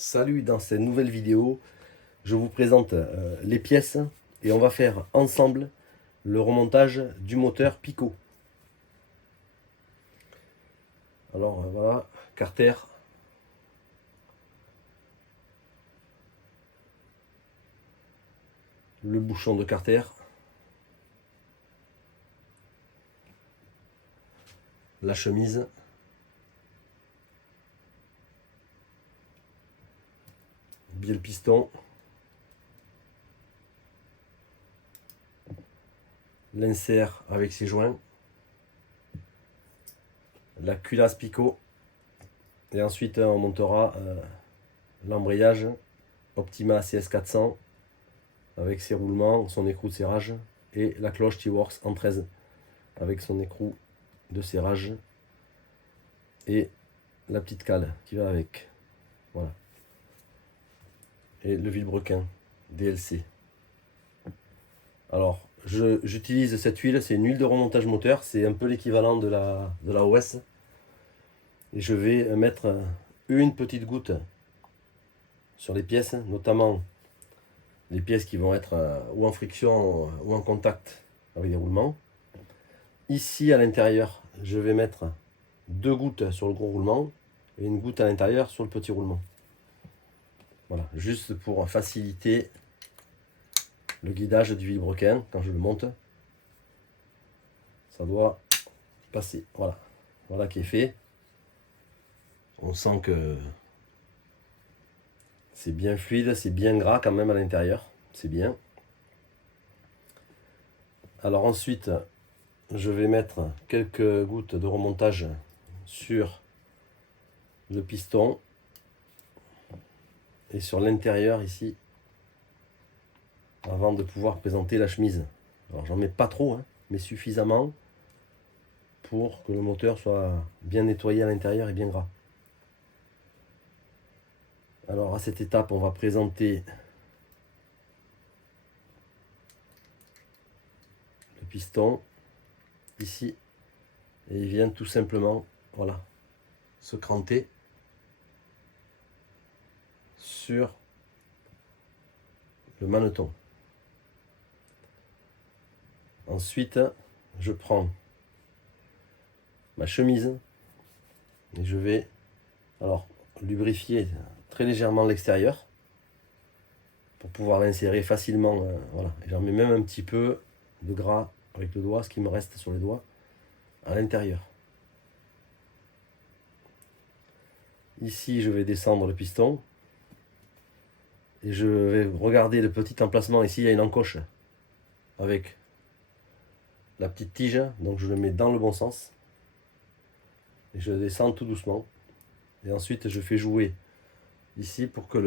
Salut, dans cette nouvelle vidéo, je vous présente les pièces et on va faire ensemble le remontage du moteur Pico. Alors voilà, carter, le bouchon de carter, la chemise, bien le piston, l'insert avec ses joints, la culasse Pico et ensuite on montera l'embrayage Optima CS400 avec ses roulements, son écrou de serrage et la cloche T-Works en 13 avec son écrou de serrage et la petite cale qui va avec. Voilà. Et le vilebrequin DLC. Alors, j'utilise cette huile, c'est une huile de remontage moteur, c'est un peu l'équivalent de la OS. Et je vais mettre une petite goutte sur les pièces, notamment les pièces qui vont être ou en friction ou en contact avec des roulements. Ici à l'intérieur, je vais mettre 2 gouttes sur le gros roulement et une goutte à l'intérieur sur le petit roulement. Voilà, juste pour faciliter le guidage du vilebrequin quand je le monte. Ça doit passer. Voilà, voilà qui est fait. On sent que c'est bien fluide, c'est bien gras quand même à l'intérieur. C'est bien. Alors ensuite, je vais mettre quelques gouttes de remontage sur le piston et sur l'intérieur ici avant de pouvoir présenter la chemise. Alors j'en mets pas trop, hein, mais suffisamment pour que le moteur soit bien nettoyé à l'intérieur et bien gras. Alors à cette étape, on va présenter le piston ici et il vient tout simplement, voilà, se cranter sur le maneton. Ensuite, je prends ma chemise et je vais lubrifier très légèrement l'extérieur pour pouvoir l'insérer facilement. Voilà. J'en mets même un petit peu de gras avec le doigt, ce qui me reste sur les doigts, à l'intérieur. Ici, je vais descendre le piston et je vais regarder le petit emplacement. Ici, il y a une encoche avec la petite tige, donc je le mets dans le bon sens et je descends tout doucement. Et ensuite, je fais jouer ici pour que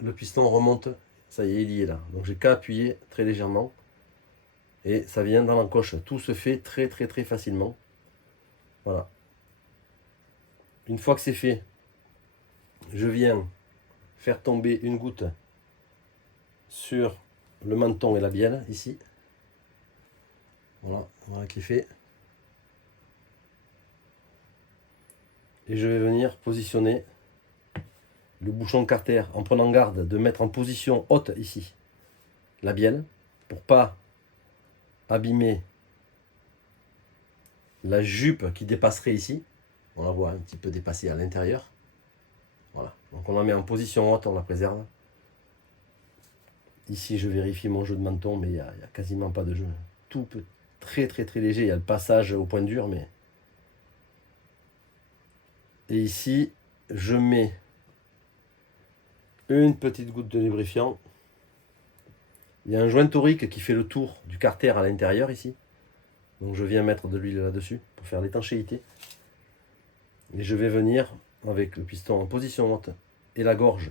le piston remonte. Ça y est, il y est là. Donc j'ai qu'à appuyer très légèrement et ça vient dans l'encoche. Tout se fait très facilement. Voilà. Une fois que c'est fait, je viens faire tomber une goutte sur le menton et la bielle ici. Voilà, voilà qui est fait. Et je vais venir positionner le bouchon carter en prenant garde de mettre en position haute ici la bielle pour pas abîmer la jupe qui dépasserait ici. On la voit un petit peu dépasser à l'intérieur. Voilà, donc on la met en position haute, on la préserve. Ici je vérifie mon jeu de menton, mais il n'y a quasiment pas de jeu. Tout peut très léger, il y a le passage au point dur, mais... Et ici, je mets une petite goutte de lubrifiant. Il y a un joint torique qui fait le tour du carter à l'intérieur ici. Donc je viens mettre de l'huile là-dessus pour faire l'étanchéité. Et je vais venir avec le piston en position haute et la gorge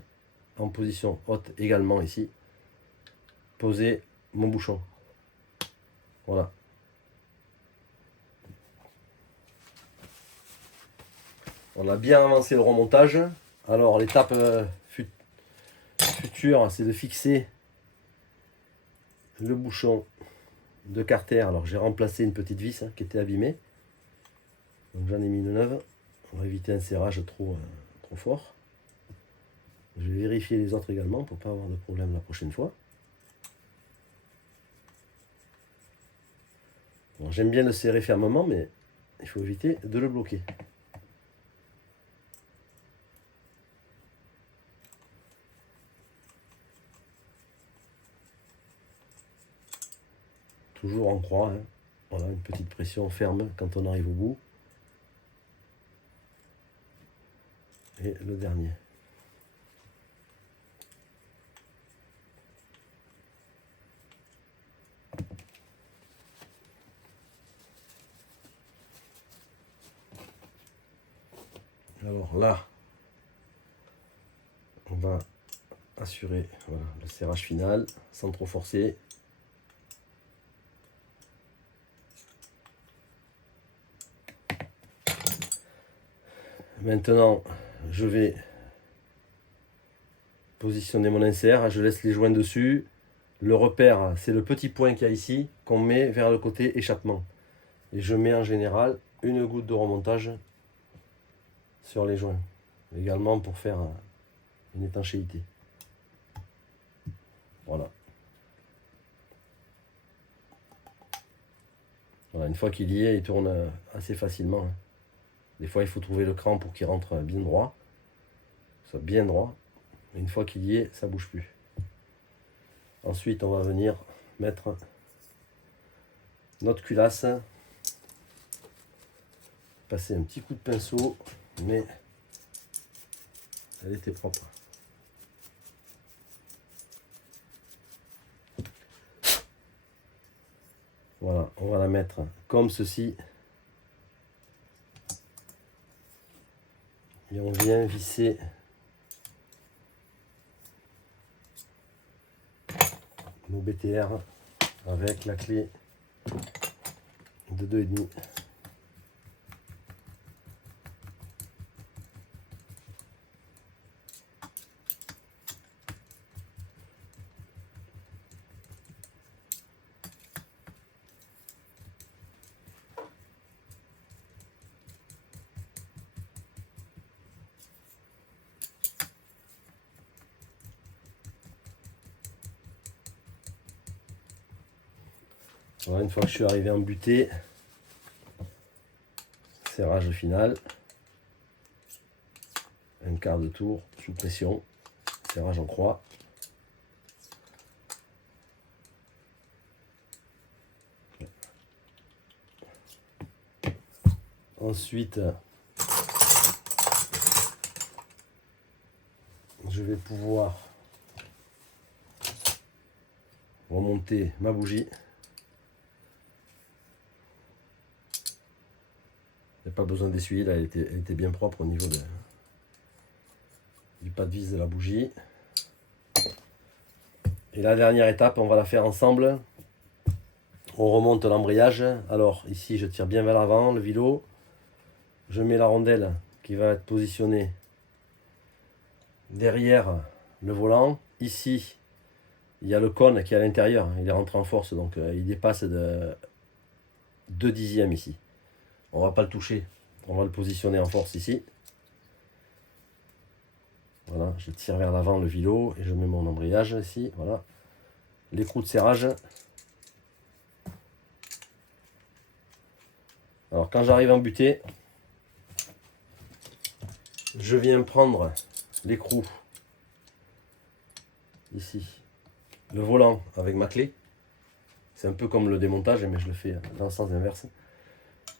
en position haute également ici. Poser mon bouchon. Voilà. On a bien avancé le remontage. Alors l'étape future, c'est de fixer le bouchon de carter. Alors j'ai remplacé une petite vis qui était abîmée. Donc j'en ai mis une neuve. On va éviter un serrage trop fort. Je vais vérifier les autres également pour ne pas avoir de problème la prochaine fois. Bon, j'aime bien le serrer fermement, mais il faut éviter de le bloquer. Toujours en croix, hein. Voilà, une petite pression ferme quand on arrive au bout. Et le dernier. Alors là, on va assurer voilà, le serrage final sans trop forcer. Maintenant, je vais positionner mon insert, je laisse les joints dessus. Le repère, c'est le petit point qu'il y a ici qu'on met vers le côté échappement. Et je mets en général une goutte de remontage sur les joints, également pour faire une étanchéité. Voilà. Voilà, une fois qu'il y est, il tourne assez facilement. Des fois, il faut trouver le cran pour qu'il rentre bien droit, soit bien droit. Une fois qu'il y est, ça ne bouge plus. Ensuite, on va venir mettre notre culasse. Passer un petit coup de pinceau, mais elle était propre. Voilà, on va la mettre comme ceci. Et on vient visser nos BTR avec la clé de 2,5. Voilà, une fois que je suis arrivé en butée, serrage final, un quart de tour sous pression, serrage en croix. Ensuite, je vais pouvoir remonter ma bougie. Il n'y a pas besoin d'essuyer, là elle était bien propre au niveau du pas de vis de la bougie. Et la dernière étape, on va la faire ensemble. On remonte l'embrayage. Alors ici, je tire bien vers l'avant le vilo. Je mets la rondelle qui va être positionnée derrière le volant. Ici, il y a le cône qui est à l'intérieur. Il est rentré en force, donc il dépasse de 2 dixièmes ici. On ne va pas le toucher. On va le positionner en force ici. Voilà, je tire vers l'avant le vilo et je mets mon embrayage ici. Voilà. L'écrou de serrage. Alors quand j'arrive en butée, je viens prendre l'écrou ici, le volant avec ma clé. C'est un peu comme le démontage, mais je le fais dans le sens inverse.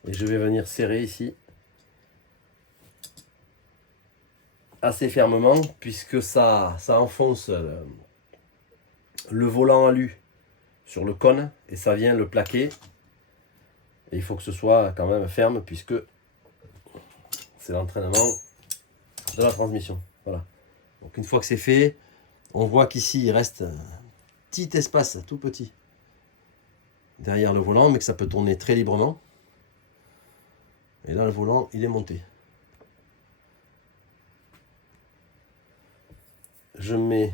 Et je vais venir serrer ici assez fermement, puisque ça enfonce le volant alu sur le cône et ça vient le plaquer. Et il faut que ce soit quand même ferme, puisque c'est l'entraînement de la transmission. Voilà. Donc une fois que c'est fait, on voit qu'ici il reste un petit espace tout petit derrière le volant, mais que ça peut tourner très librement. Et là le volant il est monté. Je mets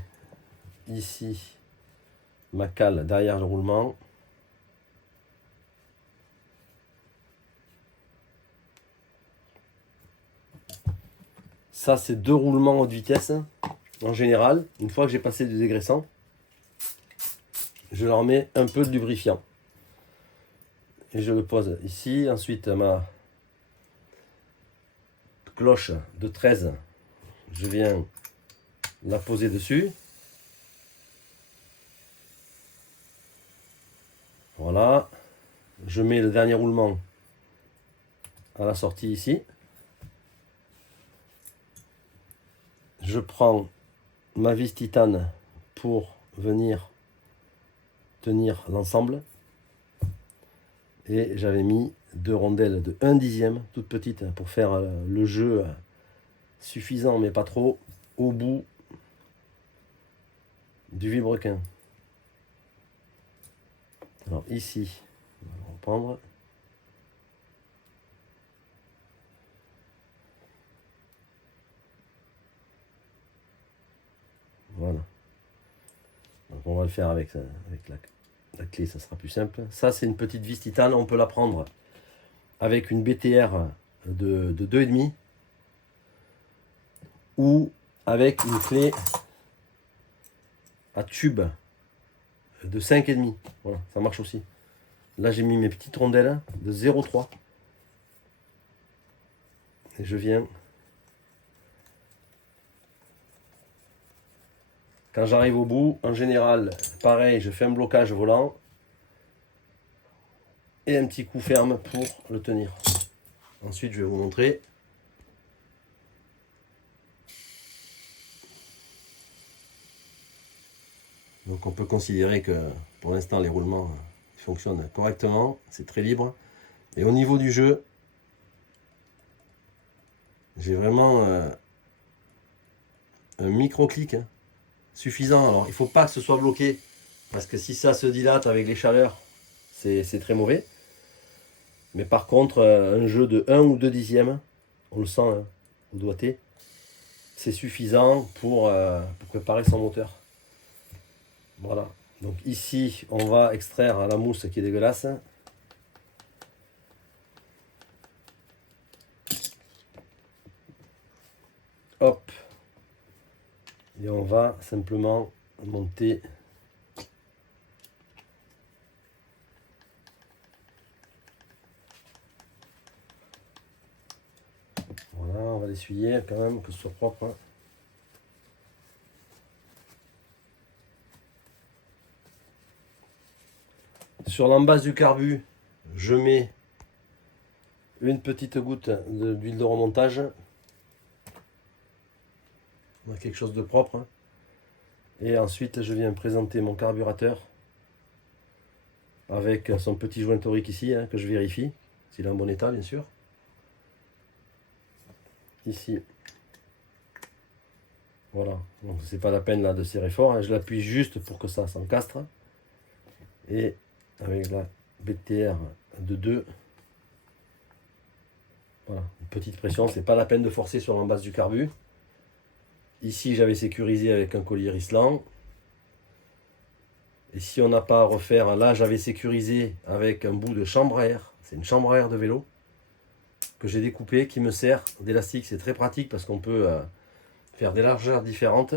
ici ma cale derrière le roulement. Ça c'est 2 roulements haute vitesse. en général, une fois que j'ai passé du dégraissant, je leur mets un peu de lubrifiant. Et je le pose ici. Ensuite, ma cloche de 13, je viens la poser dessus. Voilà. Je mets le dernier roulement à la sortie ici. Je prends ma vis titane pour venir tenir l'ensemble. Et j'avais mis 2 rondelles de 1/10, toutes petites, pour faire le jeu suffisant, mais pas trop, au bout du vilebrequin. Alors ici, on va reprendre. Voilà. Donc on va le faire avec la clé, ça sera plus simple. Ça, c'est une petite vis titane. On peut la prendre avec une BTR de 2,5 ou avec une clé à tube de 5,5. Voilà, ça marche aussi. Là, j'ai mis mes petites rondelles de 0,3. Et je viens. Quand j'arrive au bout, en général, pareil, je fais un blocage volant et un petit coup ferme pour le tenir. Ensuite, je vais vous montrer. Donc on peut considérer que pour l'instant les roulements fonctionnent correctement, c'est très libre. Et au niveau du jeu, j'ai vraiment un micro-clic suffisant. Alors il ne faut pas que ce soit bloqué, parce que si ça se dilate avec les chaleurs, c'est très mauvais. Mais par contre, un jeu de 1 ou 2/10, on le sent au doigté, c'est suffisant pour préparer son moteur. Voilà. Donc ici, on va extraire la mousse qui est dégueulasse. Hop. Et on va simplement monter. Voilà, on va l'essuyer quand même, que ce soit propre. Sur l'embase du carbu, je mets une petite goutte d'huile de remontage. On a quelque chose de propre. Et ensuite, je viens présenter mon carburateur avec son petit joint torique ici, que je vérifie, s'il est en bon état, bien sûr. Ici. Voilà. Donc, c'est pas la peine là de serrer fort. Je l'appuie juste pour que ça s'encastre. Et avec la BTR de 2. Voilà, une petite pression, c'est pas la peine de forcer sur l'embase du carbu. Ici, j'avais sécurisé avec un collier Rislan. Et si on n'a pas à refaire, là, j'avais sécurisé avec un bout de chambre à air. C'est une chambre à air de vélo que j'ai découpé, qui me sert d'élastique. C'est très pratique parce qu'on peut faire des largeurs différentes.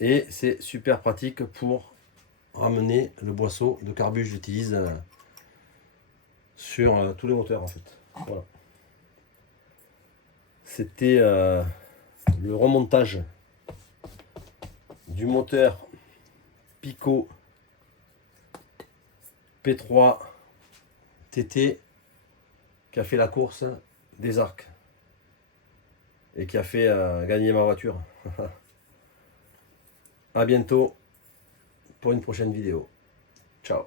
Et c'est super pratique pour ramener le boisseau de carbu que j'utilise sur tous les moteurs en fait. Voilà. C'était le remontage du moteur Pico P3 TT qui a fait la course des arcs et qui a fait gagner ma voiture. A bientôt pour une prochaine vidéo. Ciao.